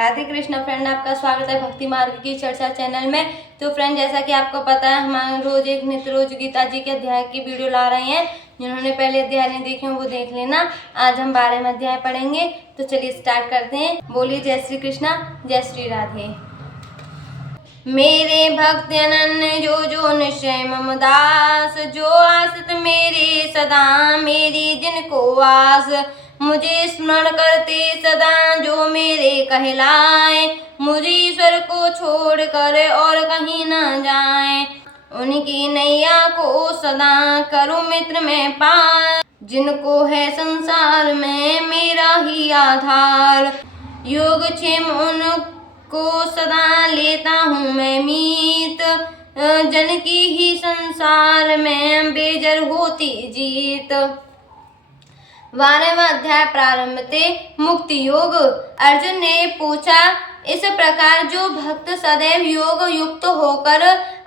Radhe Krishna friend, आपका स्वागत है भक्ति मार्ग की चर्चा चैनल में। तो फ्रेंड, जैसा कि आपको पता है, हम रोज एक नित्य रोज गीता जी के अध्याय की वीडियो ला रहे हैं। जिन्होंने पहले अध्याय नहीं देखे वो देख लेना। आज हम 12वें अध्याय पढ़ेंगे, तो चलिए स्टार्ट करते हैं। बोलिए जय श्री कृष्णा, जय श्री राधे। मेरे भक्त अनन्य जो निश्चय मम दास, जो आसत मेरे सदा मेरी जिनको आस, मुझे स्मरण करते सदा जो मेरे कहलाए, मुझे ईश्वर को छोड़ कर और कहीं न जाए। उनकी नैया को सदा करूं मित्र में पार, जिनको है संसार में मेरा ही आधार। योगक्षेम उनको सदा लेता हूँ मैं मीत, जन की ही संसार में बेजर होती जीत। 12वां अध्याय प्रारंभ थे मुक्ति योग। अर्जुन ने पूछा, इस प्रकार जो भक्त सदैव योग युक्त होकर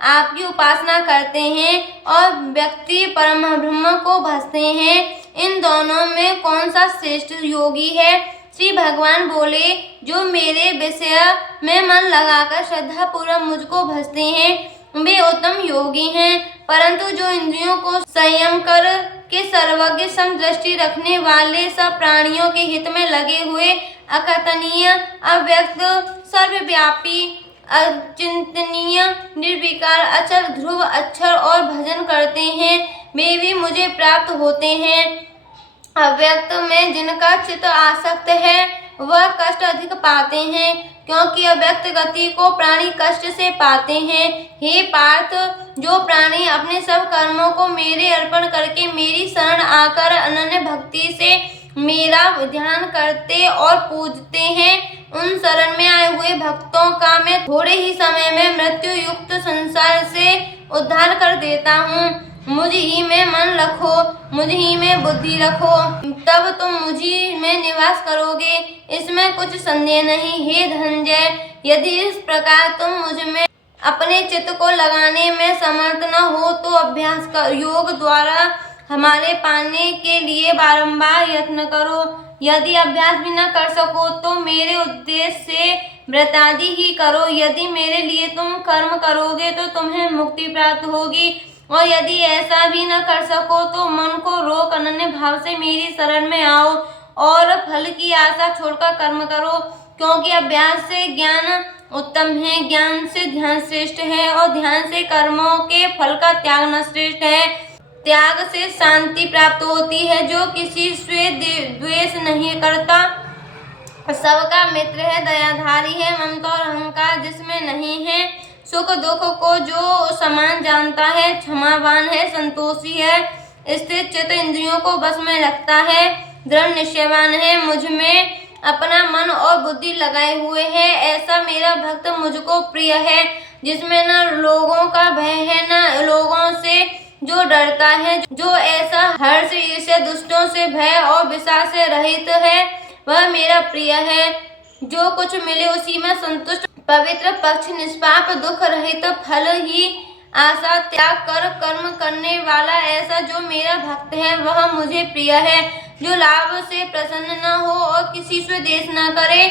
आपकी उपासना करते हैं और व्यक्ति परम ब्रह्म को भजते हैं, इन दोनों में कौन सा श्रेष्ठ योगी है? श्री भगवान बोले, जो मेरे विषय में मन लगाकर श्रद्धा पूर्वक मुझको भजते हैं वे उत्तम योगी हैं, परंतु जो इंद्रियों को संयम कर के सर्वज्ञ समदृष्टि रखने वाले सब प्राणियों के हित में लगे हुए अकथनीय, अव्यक्त, सर्वव्यापी, अचिंतनीय, निर्विकार, अचल, ध्रुव, अक्षर और भजन करते हैं, वे भी मुझे प्राप्त होते हैं। अव्यक्त में जिनका चित्त आसक्त है वह कष्ट अधिक पाते हैं, क्योंकि अव्यक्त गति को प्राणी कष्ट से पाते हैं। हे पार्थ, जो प्राणी अपने सब कर्मों को मेरे अर्पण करके मेरी शरण आकर अनन्य भक्ति से मेरा ध्यान करते और पूजते हैं, उन शरण में आए हुए भक्तों का मैं थोड़े ही समय में मृत्यु युक्त संसार से उद्धार कर देता हूँ। मुझ ही में मन रखो, मुझ ही में बुद्धि रखो, तब तुम मुझी में निवास करोगे, इसमें कुछ संदेह नहीं। हे धनंजय, यदि इस प्रकार तुम मुझ में अपने चित्त को लगाने में समर्थ न हो तो अभ्यास कर योग द्वारा हमारे पाने के लिए बारंबार यत्न करो। यदि अभ्यास भी न कर सको तो मेरे उद्देश्य से व्रतादि ही करो। यदि मेरे लिए तुम कर्म करोगे तो तुम्हें मुक्ति प्राप्त होगी, और यदि ऐसा भी न कर सको तो मन को रोक अनन्य भाव से मेरी शरण में आओ और फल की आशा छोड़कर कर्म करो, क्योंकि अभ्यास से ज्ञान उत्तम है, ज्ञान से ध्यान श्रेष्ठ है और ध्यान से कर्मों के फल का त्याग न श्रेष्ठ है। त्याग से शांति प्राप्त होती है, जो किसी से द्वेष नहीं करता, सबका मित्र है, दयाधारी है, ममता और अहंकार जिसमें नहीं है, सुख दुख को जो समान जानता है, क्षमावान है, संतोषी है, स्थिर चित्त, इंद्रियों को बस में रखता है, दृढ़ निश्चयवान है, मुझ में अपना मन और बुद्धि लगाए हुए है, ऐसा मेरा भक्त मुझको प्रिय है, जिसमें न लोगों का भय है न लोगों से जो डरता है। जो ऐसा हर्ष, ईर्ष्या, दुष्टों से भय और विषाद से रहित है, वह मेरा प्रिय है। जो कुछ मिले उसी में संतुष्ट, पवित्र, पक्ष, निष्पाप, दुख रहित, फल ही आशा त्याग कर कर्म करने वाला, ऐसा जो मेरा भक्त है वह मुझे प्रिय है। जो लाभ से प्रसन्न न हो और किसी से द्वेष न करे,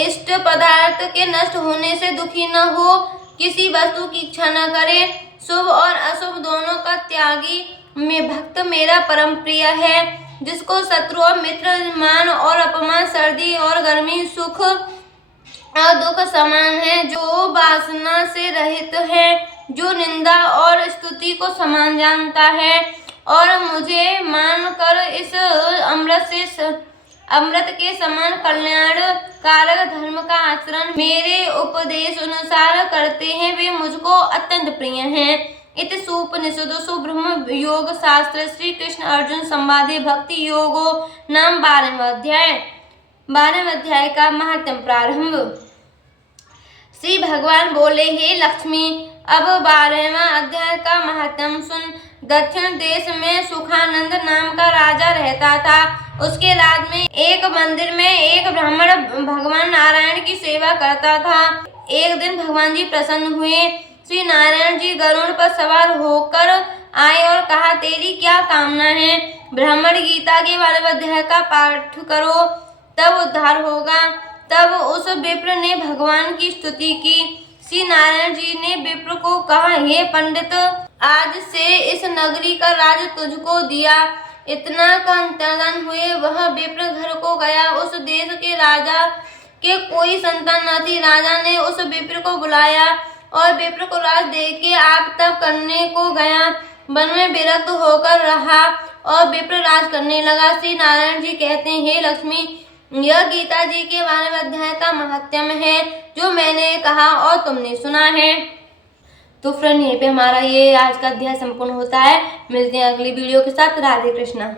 इष्ट पदार्थ के नष्ट होने से दुखी न हो, किसी वस्तु की इच्छा न करे, शुभ और अशुभ दोनों का त्यागी में भक्त मेरा परम प्रिय है। जिसको शत्रु और मित्र, मान और अपमान, सर्दी और गर्मी, सुख और दुख समान है, जो वासना से रहित है, जो निंदा और स्तुति को समान जानता है और मुझे मान कर इस अमृत के समान कल्याण कारक धर्म का आचरण मेरे उपदेश अनुसार करते हैं, वे मुझको अत्यंत प्रिय हैं। इति सुपनिषदो सुब्रह्म योग शास्त्र श्री कृष्ण अर्जुन संवादे भक्ति योगो नाम 12वां अध्याय। 12वें अध्याय का महात्म प्रारंभ। श्री भगवान बोले, हे लक्ष्मी, अब 12वां अध्याय का महात्म सुन। दक्षिण देश में सुखानंद नाम का राजा रहता था। उसके राज्य में एक मंदिर में एक ब्राह्मण भगवान नारायण की सेवा करता था। एक दिन भगवान जी प्रसन्न हुए। श्री नारायण जी गरुड़ पर सवार होकर आए और कहा, तेरी क्या कामना है? ब्राह्मण गीता के 12वें अध्याय का पाठ करो, तब उद्धार होगा। तब उस विप्र ने भगवान की स्तुति की। श्री नारायण जी ने विप्र को कहा, हे पंडित, आज से इस नगरी का राज तुझको दिया। इतना का अंतर्धान हुए वह विप्र घर को गया। उस देश के राजा के कोई संतान न थी। राजा ने उस विप्र को बुलाया और विप्र को राज दे के आप तप करने को गया। वन में विरक्त होकर रहा और विप्र राज करने लगा। श्री नारायण जी कहते हैं, हे लक्ष्मी, यह गीता जी के 12वें अध्याय का महात्म्य है जो मैंने कहा और तुमने सुना है। तो फ्रेंड, यहीं पे हमारा ये आज का अध्याय संपूर्ण होता है। मिलते हैं अगली वीडियो के साथ। राधे कृष्णा।